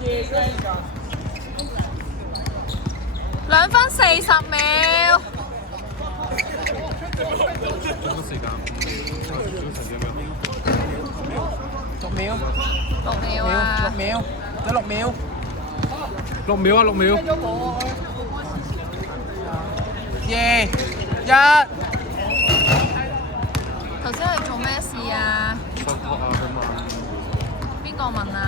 2分40秒。仲有時間6秒， 6秒啊！ 6秒，有6秒。 6秒啊，6秒。2、1。頭先係做咩事啊？上課啊，佢問邊個問啊？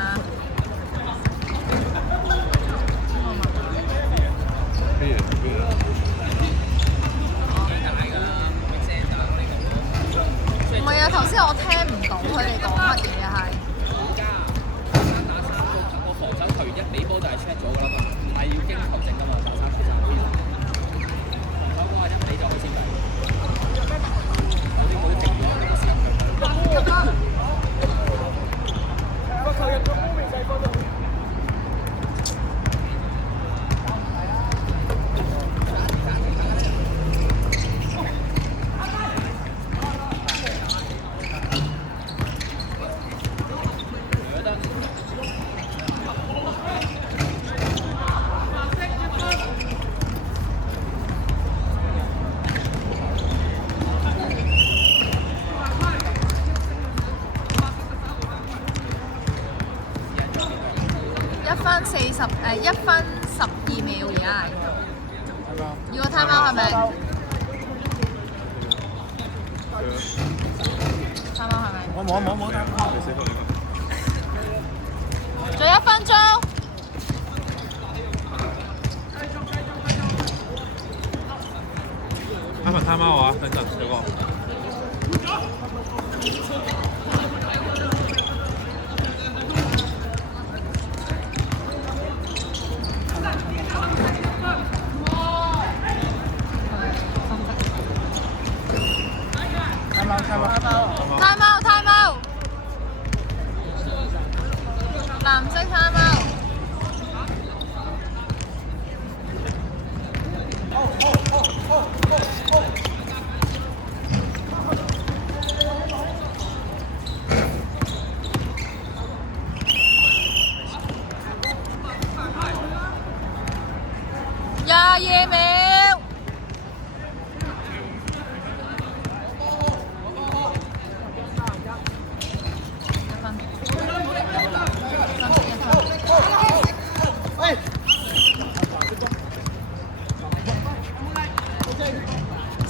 咩嘢？唔係啊，頭先我聽唔到佢哋講乜嘢啊，係。個防守球員一俾波就係 check 咗㗎啦嘛，唔係要經球證㗎嘛，打3次3邊。防守嗰個一俾就可以先計。有啲冇啲停咗呢個時間。1分12秒而家係。要個 time out 係咪？time out 係咪？冇。仲有1分鐘。開份 time out 啊！等陣有個。time out。藍色 time out。22秒。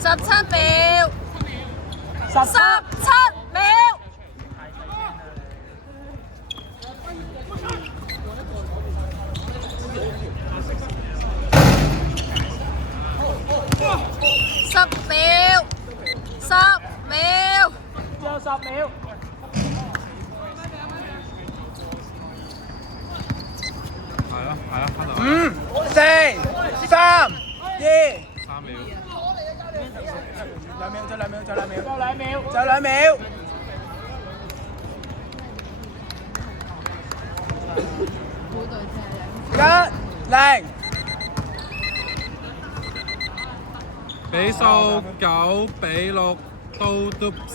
17秒。17秒。10秒。10秒。只有10秒。係啦，翻到。5、4、3、2。3秒。2秒，再2秒，再2秒，再2秒。1-0。比數9比6，都。